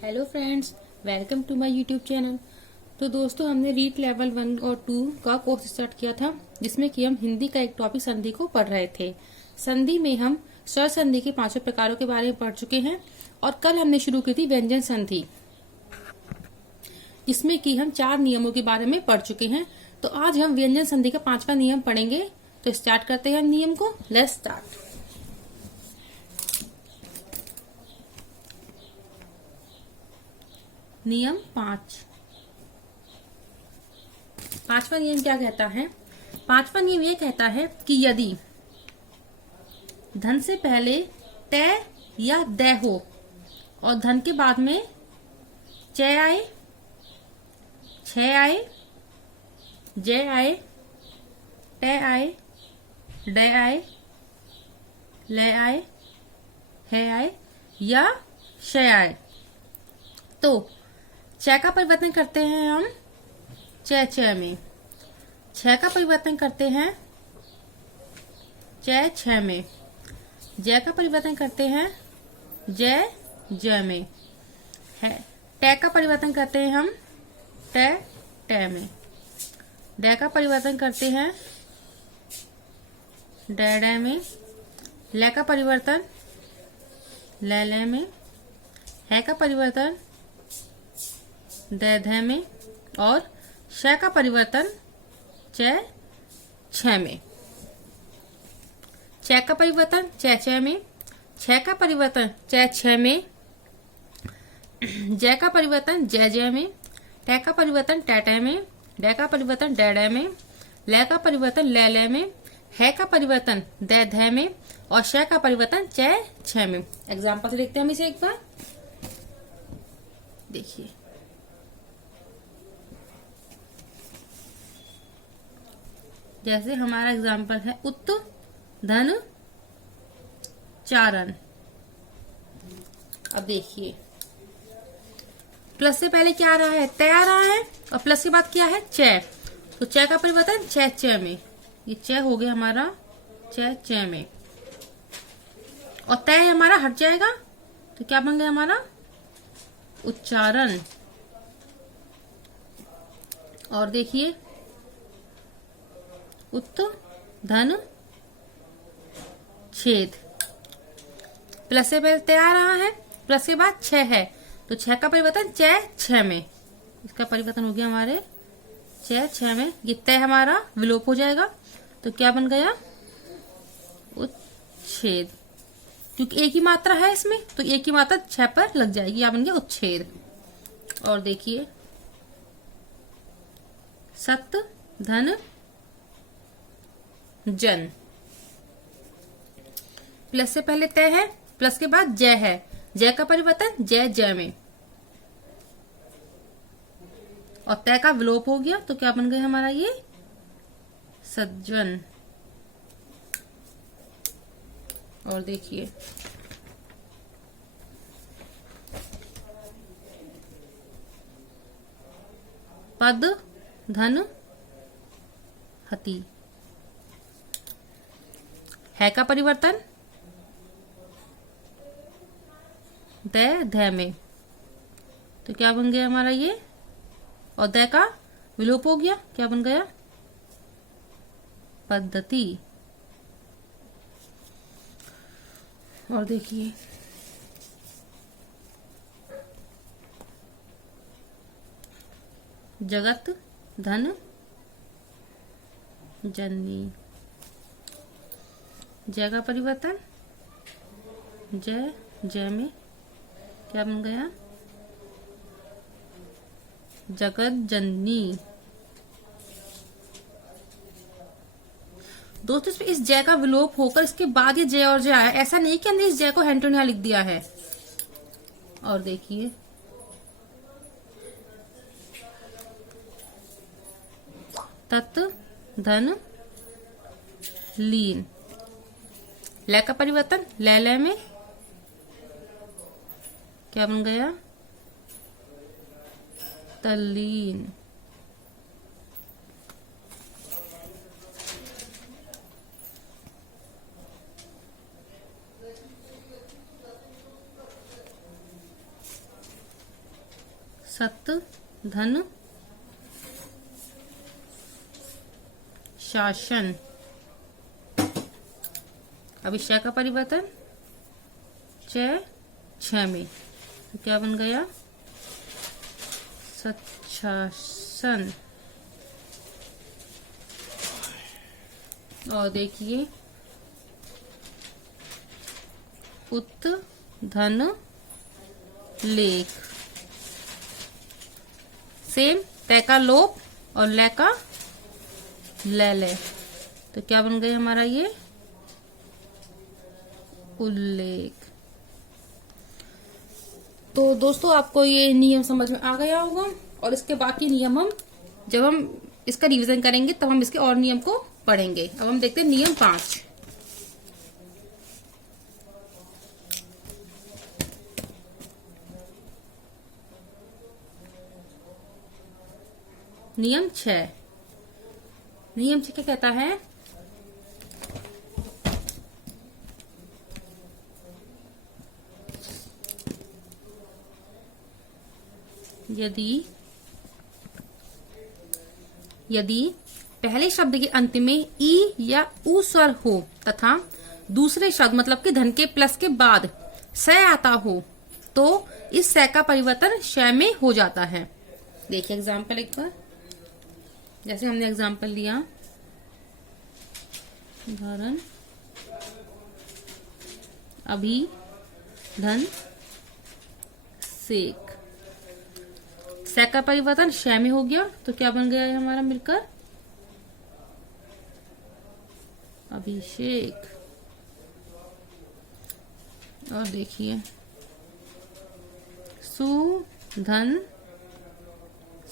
Hello friends, welcome to my YouTube channel. तो दोस्तों, हमने रीड लेवल 1 और 2 का कोर्स स्टार्ट किया था, जिसमें कि हम हिंदी का एक टॉपिक संधि को पढ़ रहे थे। संधि में हम स्वर संधि के 5 प्रकारों के बारे में पढ़ चुके हैं और कल हमने शुरू की थी व्यंजन संधि, जिसमें कि हम 4 नियमों के बारे में पढ़ चुके हैं। तो आज हम व्यंजन संधि का 5वां नियम पढ़ेंगे। तो स्टार्ट करते हैं नियम को। Let's start. नियम 5वां नियम क्या कहता है? 5वां नियम ये कहता है कि यदि धन से पहले तय या दय हो और धन के बाद में चय आए, छय आए, जय आए, टय आए, डय आए, लय आए, है आए या शय आए, तो चय का परिवर्तन करते हैं हम चय चय में, छय का परिवर्तन करते हैं चय छय में, जय का परिवर्तन करते हैं जय जय में, है टय का परिवर्तन करते हैं हम टय टय में, डय का परिवर्तन करते हैं डय डय में, लय का परिवर्तन लय लय में, है का परिवर्तन दय धय में और शय का परिवर्तन चय छय में। चय का परिवर्तन चय चय में, छय का परिवर्तन चय छय में, जय का परिवर्तन जय जय में, टय का परिवर्तन टय टय में, डय का परिवर्तन डय डय में, लय का परिवर्तन लय लय में, है का परिवर्तन दय धय में और शय का परिवर्तन चय छय में। एग्जाम्पल से देखते हैं हम इसे एक बार। देखिए, जैसे हमारा एग्जाम्पल है उत्त धन चारण। अब देखिए, प्लस से पहले क्या आ रहा है? तय आ रहा है और प्लस के बाद क्या है? चय। तो चय का परिवर्तन चय चय में, ये चय हो गया हमारा चय चय में, और तय हमारा हट जाएगा तो क्या बन गया हमारा? उच्चारण। और देखिए, उत्त धन छेद। प्लस से पहले तय आ रहा है, प्लस के बाद छह है, तो छह का परिवर्तन चय छह में, इसका परिवर्तन हो गया हमारे चय छह में। ये तय हमारा विलोप हो जाएगा तो क्या बन गया? उच्छेद। क्योंकि एक ही मात्रा है इसमें, तो एक ही मात्रा छह पर लग जाएगी, या बन गया उच्छेद। और देखिए, सत धन जन। प्लस से पहले तय है, प्लस के बाद जय है, जय का परिवर्तन जय जय में, और तय का विलोप हो गया तो क्या बन गया हमारा? ये सज्जन। और देखिए, पद धन हति। है का परिवर्तन दय धय में, तो क्या बन गया हमारा? ये, और दय का विलोप हो गया, क्या बन गया? पद्धति। और देखिए, जगत धन जननी। जय का परिवर्तन जय जय में, क्या बन गया? जगत जननी। दोस्तों, इसमें इस जय का विलोप होकर इसके बाद ये जय और जय आया, ऐसा नहीं कि हमने इस जय को हेंटोन यहां लिख दिया है। और देखिए, तत् धन लीन। लय का परिवर्तन लय लय में, क्या बन गया? तल्लीन। सत धन शासन। अब इस श का परिवर्तन च छ में, तो क्या बन गया? सच्छासन। और देखिए उत धन लेख। सेम तय का लोप और ले का ले, तो क्या बन गया हमारा ये? उल्लेख। तो दोस्तों आपको ये नियम समझ में आ गया होगा, और इसके बाकी नियम हम जब हम इसका रिवीजन करेंगे तब हम इसके और नियम को पढ़ेंगे। अब हम देखते हैं नियम 5। नियम 6। नियम 6 क्या कहता है? यदि पहले शब्द के अंत में ई या उ स्वर हो तथा दूसरे शब्द मतलब कि धन के प्लस के बाद स आता हो, तो इस स का परिवर्तन श में हो जाता है। देखिए एग्जाम्पल एक बार, जैसे हमने एग्जाम्पल लिया, उदाहरण अभी धन सेक। स का परिवर्तन श में हो गया, तो क्या बन गया है हमारा मिलकर? अभिषेक। और देखिए सु धन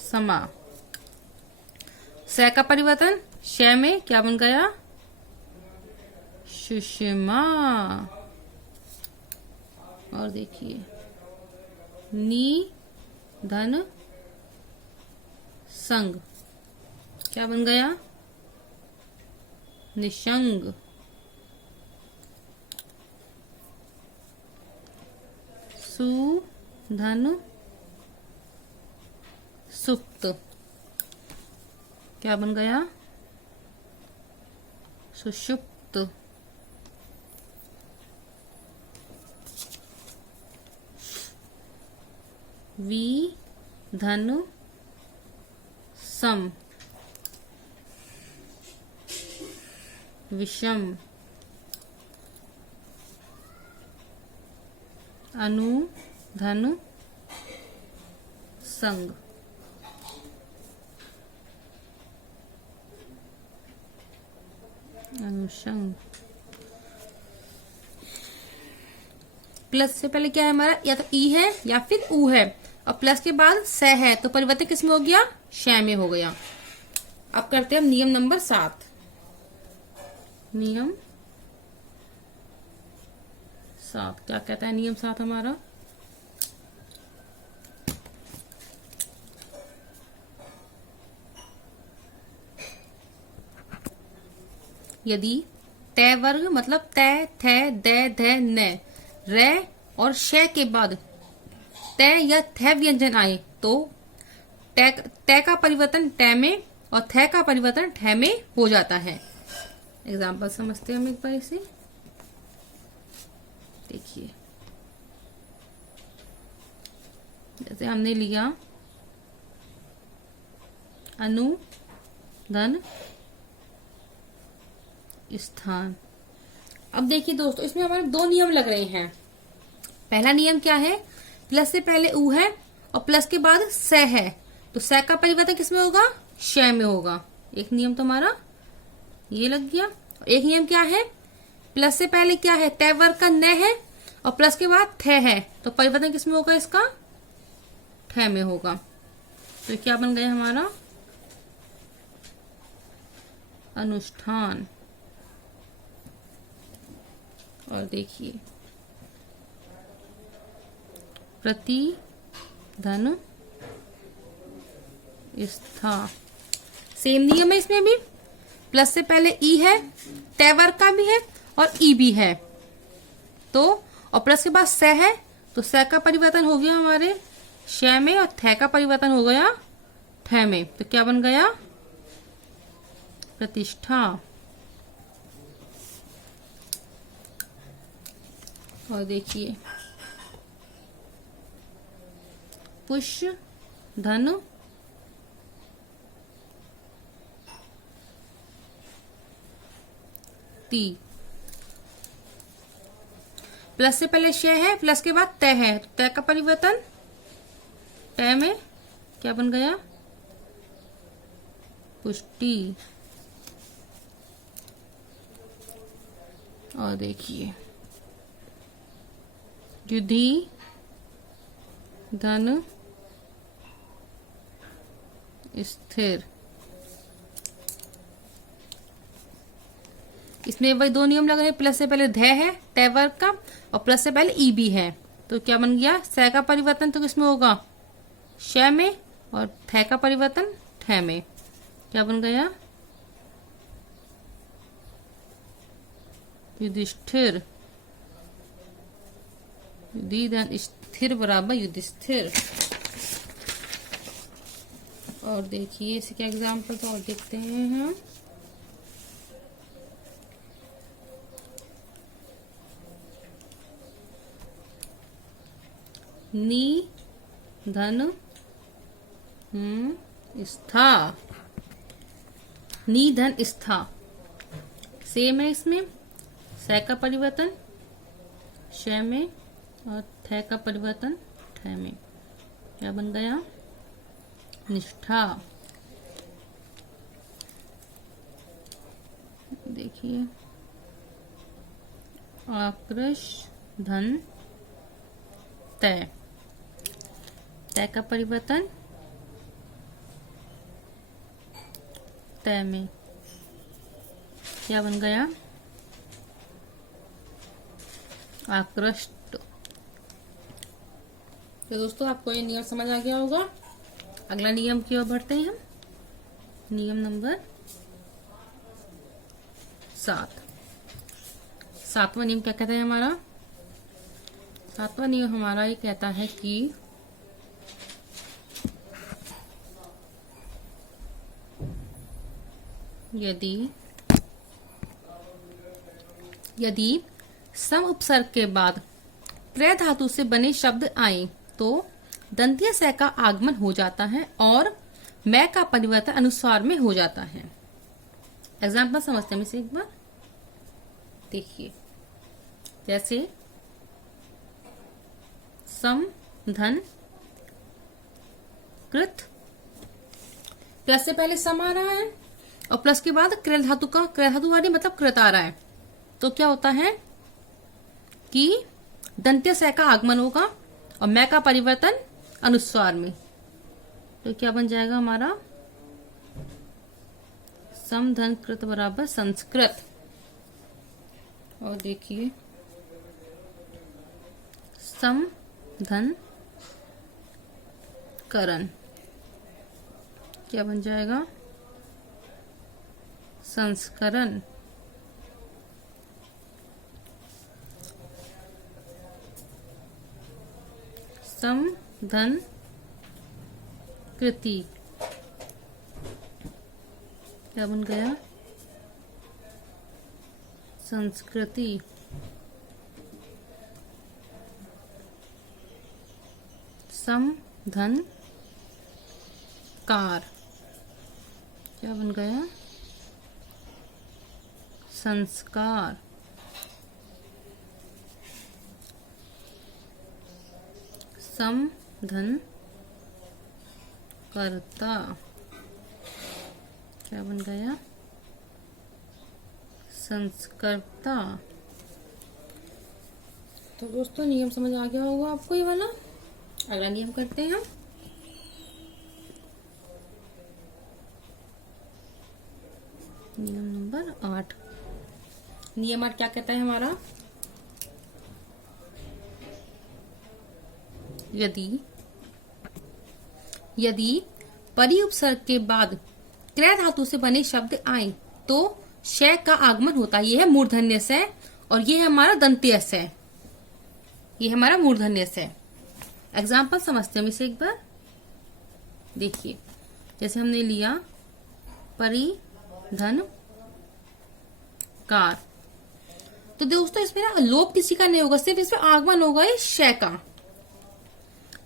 समा। स का परिवर्तन श में क्या बन गया? सुषमा। और देखिए नी धन संग, क्या बन गया? निशंग। सु धन सुप्त, क्या बन गया? सुषुप्त। वी धन सम, विषम। अनु धन संग। अनुषंग। प्लस से पहले क्या है हमारा? या तो ई है या फिर ऊ है, और प्लस के बाद स है, तो परिवर्तन किसमें हो गया? श में हो गया। अब करते हैं हम नियम नंबर 7। नियम 7 क्या कहता है? नियम 7 हमारा यदि तय वर्ग मतलब तय थ द ध न रे और श के बाद तय या थ व्यंजन आए, तो तय का परिवर्तन ट में और थ का परिवर्तन ठ में हो जाता है। एग्जाम्पल समझते हैं हम एक बार इसे। देखिए जैसे हमने लिया अनु धन स्थान। अब देखिए दोस्तों, इसमें हमारे 2 नियम लग रहे हैं। पहला नियम क्या है? प्लस से पहले उ है और प्लस के बाद स है, तो स का परिवर्तन किसमें होगा? श में होगा। एक नियम तो हमारा ये लग गया। एक नियम क्या है? प्लस से पहले क्या है? तय वर्ग का न है और प्लस के बाद थ है, तो परिवर्तन किसमें होगा? इसका ठ में होगा। तो क्या बन गया हमारा? अनुष्ठान। और देखिए प्रति धन स्था। सेम नियम है इसमें भी। प्लस से पहले ई है, तय वर्ग का भी है और ई भी है, तो और प्लस के बाद स है, तो स का परिवर्तन हो गया हमारे श में और थ का परिवर्तन हो गया ठ में, तो क्या बन गया? प्रतिष्ठा। और देखिए पुष्य धन ती। प्लस से पहले श है, प्लस के बाद त है, तो त का परिवर्तन ट में क्या बन गया? पुष्टि। और देखिए युधि धन स्थिर। इसमें वही दो नियम लग रहे हैं, प्लस से पहले ध है त वर्ग का और प्लस से पहले ई भी है, तो क्या बन गया? स का परिवर्तन तो किसमें होगा? श में, और थ का परिवर्तन ठ में, क्या बन गया? युधिष्ठिर। युधि धन स्थिर बराबर युधिष्ठिर। और देखिए इसे क्या एग्जाम्पल तो और देखते हैं हम। नी धन स्था। नी धन स्था सेम है, इसमें स का परिवर्तन श में और थ का परिवर्तन ठ में, क्या बन गया? निष्ठा। देखिए आकृष धन त। त का परिवर्तन त में, क्या बन गया? आकृष्ट। तो दोस्तों आपको ये नियम समझ आ गया होगा। अगला नियम की ओर बढ़ते हैं हम। नियम नंबर 7। सातवां नियम क्या कहता है हमारा? सातवां नियम हमारा ये कहता है कि यदि सम उपसर्ग के बाद क्रय धातु से बने शब्द आए तो दंतीय स का आगमन हो जाता है और मैं का परिवर्तन अनुस्वार में हो जाता है। एग्जाम्पल समझते हैं इसे एक बार। देखिए जैसे सम धन कृत, प्लस से पहले सम आ रहा है और प्लस के बाद क्रय धातु का, क्रय धातु वाली मतलब कृत आ रहा है, तो क्या होता है कि दंत्य स का आगमन होगा और मैं का परिवर्तन अनुस्वार में, तो क्या बन जाएगा हमारा? सम धन कृत बराबर संस्कृत। और देखिए सम धन करण, क्या बन जाएगा? संस्करण। सम धन कृति, क्या बन गया? संस्कृति। सम धन कार, क्या बन गया? संस्कार। सम धन कर्ता, क्या बन गया? संस्कर्ता। तो दोस्तों नियम समझ आ गया होगा आपको ये वाला। अगला नियम करते हैं हम। नियम नंबर 8। नियम 8 क्या कहता है हमारा? यदि परि उपसर्ग के बाद क्रय धातु से बने शब्द आए तो श का आगमन होता है। ये है मूर्धन्य स और ये है हमारा दंत्य स। ये हमारा मूर्धन्य स। एग्जाम्पल समझते हैं हम इसे एक बार। देखिए, जैसे हमने लिया परिधन कार, तो दोस्तों इसमें ना लोप किसी का नहीं होगा, सिर्फ इसमें आगमन होगा इस शय का।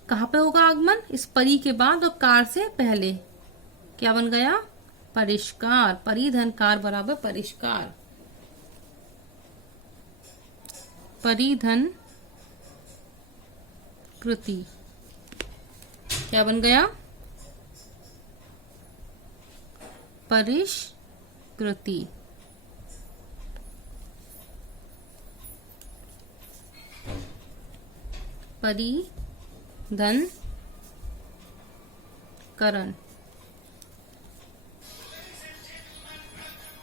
कहां पे होगा आगमन? इस परी के बाद और कार से पहले। क्या बन गया? परिष्कार। परिधन कार बराबर परिष्कार। परिधन कृति क्या बन गया? परिष्कृति। परिधन करण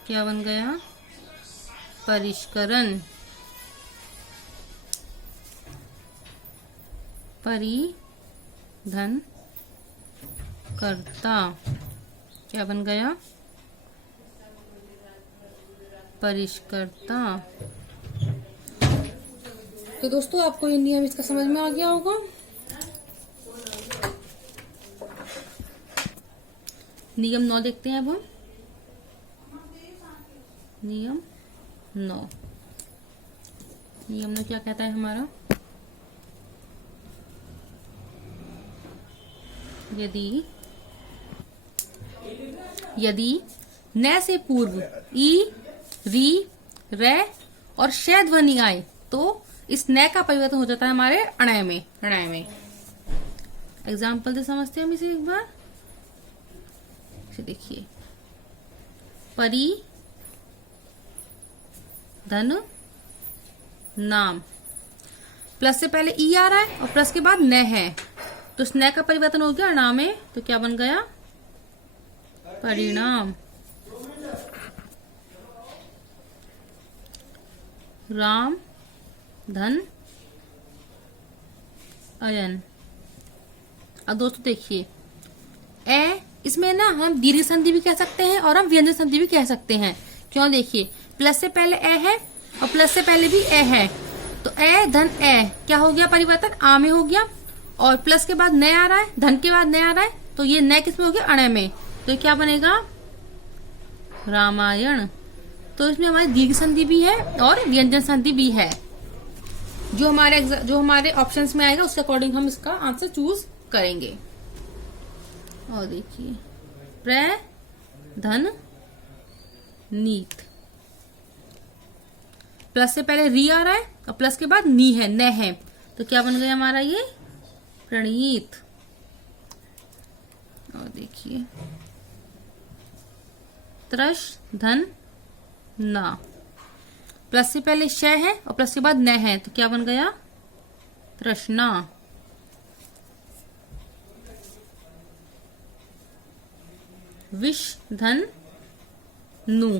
क्या बन गया? परिष्करण। परिधन कर्ता क्या बन गया? परिष्कर्ता। तो दोस्तों आपको ये नियम इसका समझ में आ गया होगा। नियम 9 देखते हैं अब हम। नियम 9। नियम 9 क्या कहता है हमारा? यदि न से पूर्व ई, री, रे और श ध्वनि आए तो इस न का परिवर्तन हो जाता है हमारे अणय में। अणय में एग्जाम्पल से समझते हैं हम इसे एक बार। इसे देखिए, परी धन नाम, प्लस से पहले ई आ रहा है और प्लस के बाद न है, तो स्न का परिवर्तन हो गया अणा में, तो क्या बन गया? परिणाम। राम धन अयन। अब दोस्तों देखिए, ए इसमें ना हम दीर्घ संधि भी कह सकते हैं और हम व्यंजन संधि भी कह सकते हैं। क्यों? देखिए, प्लस से पहले ए है और प्लस से पहले भी ए है, तो ए धन ए क्या हो गया? परिवर्तन आ में हो गया, और प्लस के बाद न आ रहा है, धन के बाद न आ रहा है, तो ये न किसमें हो गया? अणय में, तो क्या बनेगा? रामायण। तो इसमें हमारी दीर्घ संधि भी है और व्यंजन संधि भी है। जो हमारे ऑप्शंस में आएगा उसके अकॉर्डिंग हम इसका आंसर चूज करेंगे। और देखिए, प्र धन नीत, प्लस से पहले री आ रहा है और प्लस के बाद नी है, न है, तो क्या बन गया हमारा? ये प्रणीत। और देखिए, त्रश धन ना, प्लस से पहले श है और प्लस के बाद न है, तो क्या बन गया? तृष्णा। विष धन नु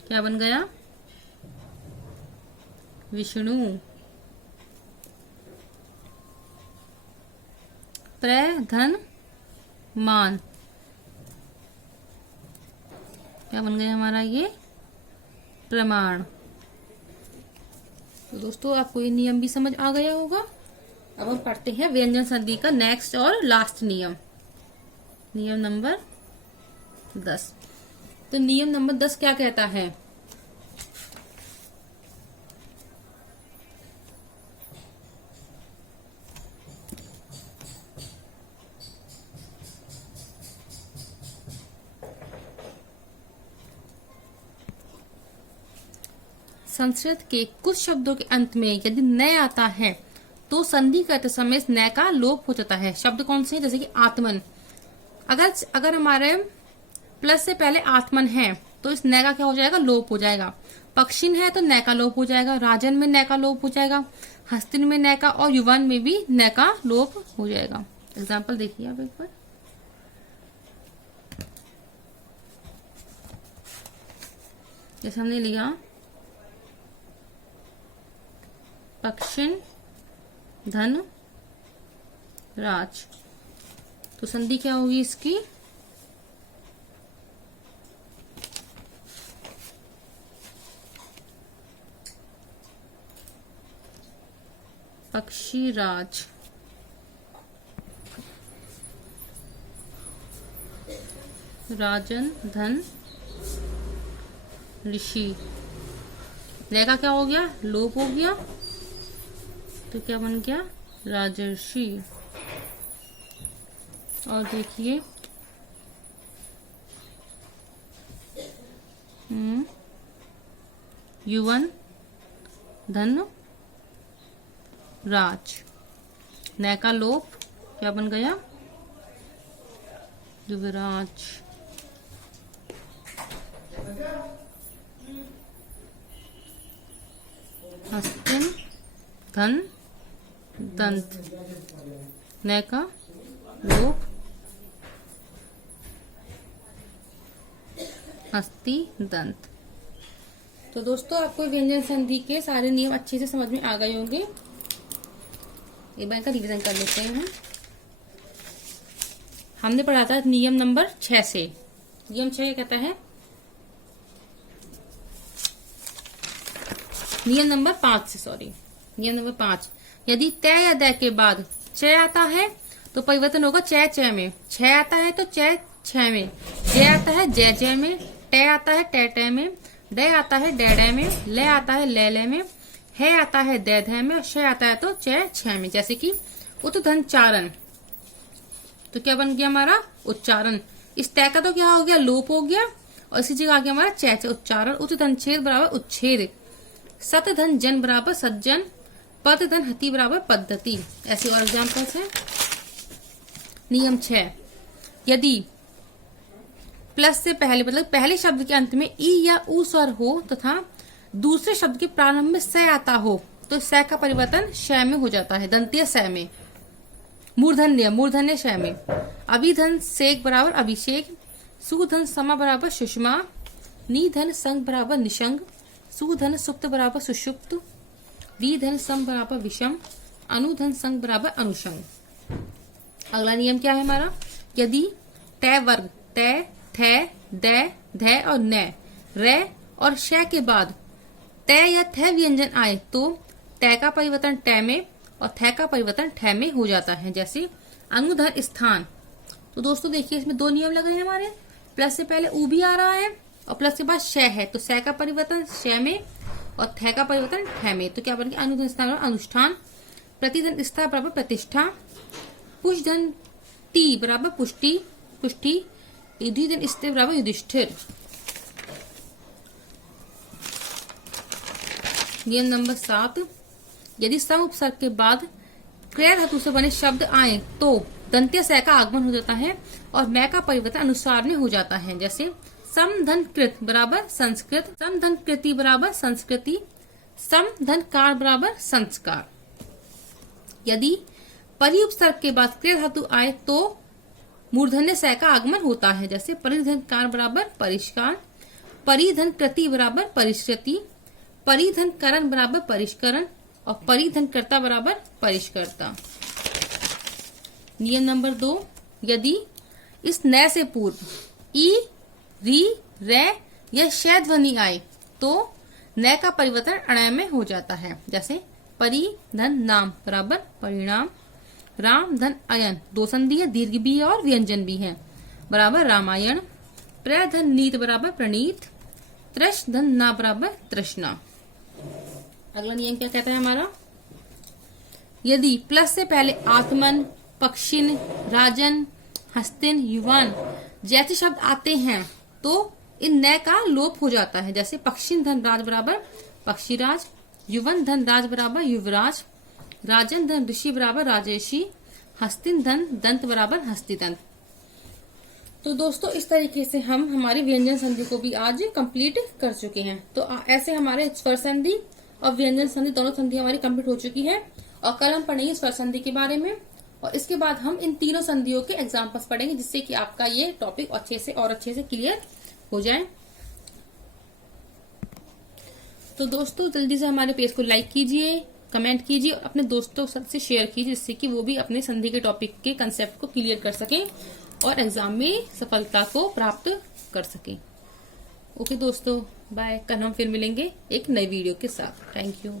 क्या बन गया? विष्णु। प्र धन मान क्या बन गया हमारा? ये प्रमाण। तो दोस्तों आपको ये नियम भी समझ आ गया होगा। अब हम पढ़ते हैं व्यंजन संधि का नेक्स्ट और लास्ट नियम, नियम नंबर 10। तो नियम नंबर 10 क्या कहता है? संस्कृत के कुछ शब्दों के अंत में यदि न आता है तो संधि करते समय इस न का लोप हो जाता है। शब्द कौन से हैं? जैसे कि आत्मन। अगर हमारे प्लस से पहले आत्मन है तो इस न का क्या हो जाएगा? लोप हो जाएगा। पक्षिन है तो न का लोप हो जाएगा, राजन में न का लोप हो जाएगा, हस्तिन में न का, और युवन में भी न का लोप हो जाएगा। एग्जाम्पल देखिए आप एक बार। जैसे हमने लिया पक्षिन धन राज, तो संधि क्या होगी इसकी? पक्षी राज। राजन धन ऋषि। रे का क्या हो गया, लोप हो गया, तो क्या बन गया, राजर्षि। और देखिए युवन धन राज। नय का लोप, क्या बन गया, युवराज। हस्तिन धन दंत। नय का लोप, हस्ती दंत। तो दोस्तों आपको व्यंजन संधि के सारे नियम अच्छे से समझ में आ गए होंगे। एक बार का रिवीजन कर लेते हैं हम। हमने पढ़ा था नियम नंबर 6 से। नियम 6 कहता है, नियम नंबर 5 से, सॉरी, नियम नंबर 5, यदि तय या दय के बाद चय आता है तो परिवर्तन होगा चय चय में। छय आता है तो चय छय में। जय आता है जय जय में। टय आता है टय टय में। डय आता है डय डय में। लय आता है लय लय में। है आता है दय धय में। और शय आता है तो चय छय में। जैसे कि उत्धन चारण, तो क्या बन गया हमारा, उच्चारण। इस तय का तो क्या हो गया, लोप हो गया, और इसी जगह आ गया हमारा चय उच्चारण। उत्धन छेद बराबर उच्छेद। सत धन जन बराबर सज्जन। पद धन हति बराबर पद्धति। ऐसे और एग्जाम्पल्स हैं। नियम 6, यदि प्लस से पहले, मतलब पहले शब्द के अंत में ई या उ स्वर हो तथा दूसरे शब्द के प्रारंभ में स आता हो तो स का परिवर्तन श में हो जाता है, दंतीय स में। मूर्धन्य, मूर्धन्य श में। अभिधन सेक बराबर अभिषेक। सुधन समा बराबर सुषमा। निधन संग बराबर निशंग। सुधन सुप्त बराबर सुषुप्त। विधन सम बराबर विषम। अनुधन संग बराबर अनुषंग। अगला नियम क्या है हमारा, यदि तय वर्ग तय, थ, द, ध और न, र और श के बाद तय या थ व्यंजन आए तो तय का परिवर्तन ट में और थ का परिवर्तन ठ में हो जाता है। जैसे अनुधन स्थान। तो दोस्तों देखिए इसमें दो नियम लग रहे हैं हमारे। प्लस से पहले उ भी आ रहा है और प्लस के बाद श है, तो श का परिवर्तन श में और थ का परिवर्तन ठ में। तो क्या बन गया, अनुधन स्थान बराबर अनुष्ठान। प्रतिधन स्था बराबर प्रतिष्ठा। पुष्धन टी बराबर पुष्टि, पुष्टि। युधिधन स्ते बराबर युधिष्ठिर। नियम नंबर 7, यदि सम उपसर्ग के बाद क्रिया धातु से बने शब्द आए तो दंत्य स का आगमन हो जाता है और मैं का परिवर्तन अनुसार में हो जाता है। जैसे सम धन कृत बराबर संस्कृत। सम धन कृति बराबर संस्कृति। सम धन कार बराबर संस्कार। यदि परि उपसर्ग के बाद क्रिया धातु आए तो मूर्धन्य स का आगमन होता है। जैसे परिधन कार बराबर परिष्कार। परिधन कृति बराबर परिष्कृति। परिधन करण बराबर परिष्करण और परिधन कर्ता बराबर परिष्कर्ता। नियम नंबर 2, यदि इस न से पूर्व ई, री, रे या श ध्वनि आए तो न का परिवर्तन अणय में हो जाता है। जैसे परिधन नाम बराबर परिणाम। राम धन अयन, दो संधि है, दीर्घ भी है और व्यंजन भी है, बराबर रामायण। प्रधन नीत बराबर प्रणीत। त्रश धन ना बराबर तृष्णा। अगला नियम क्या कहता है हमारा, यदि प्लस से पहले आत्मन, पक्षिन, राजन, हस्तिन, युवान जैसे शब्द आते हैं तो इन न का लोप हो जाता है। जैसे पक्षिन धन राज बराबर पक्षीराज। युवन धन राज बराबर युवराज। राजन धन ऋषि बराबर राजेशी। हस्तिन धन दंत बराबर हस्तिदंत। तो दोस्तों इस तरीके से हम हमारी व्यंजन संधि को भी आज कंप्लीट कर चुके हैं। तो ऐसे हमारे स्वर संधि और व्यंजन संधि दोनों संधि हमारी कंप्लीट हो चुकी है। और कल हम पढ़ेंगे स्वर संधि के बारे में और इसके बाद हम इन तीनों संधियों के एग्जाम्पल्स पढ़ेंगे जिससे कि आपका ये टॉपिक अच्छे से क्लियर हो जाए। तो दोस्तों जल्दी से हमारे पेज को लाइक कीजिए, कमेंट कीजिए और अपने दोस्तों से शेयर कीजिए जिससे कि वो भी अपने संधि के टॉपिक के कंसेप्ट को क्लियर कर सकें और एग्जाम में सफलता को प्राप्त कर सकें। ओके दोस्तों, बाय। कल हम फिर मिलेंगे एक नई वीडियो के साथ। Thank you.